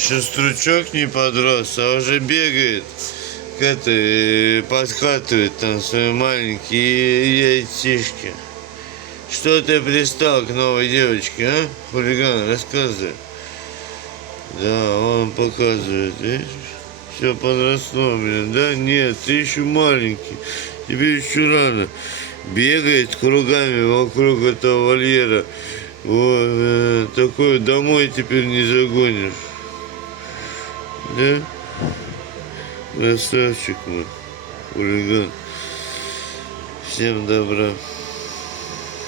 Еще стручок не подрос, а уже бегает к этой, подкатывает там свои маленькие яйцишки. Что ты пристал к новой девочке, а? Хулиган, рассказывай. Да, он показывает, видишь? Все подросло, блин. Да нет, ты еще маленький. Тебе еще рано. Бегает кругами вокруг этого вольера. Вот, такой домой теперь не загонишь. Да? Красавчик мой. Хулиган. Всем добра.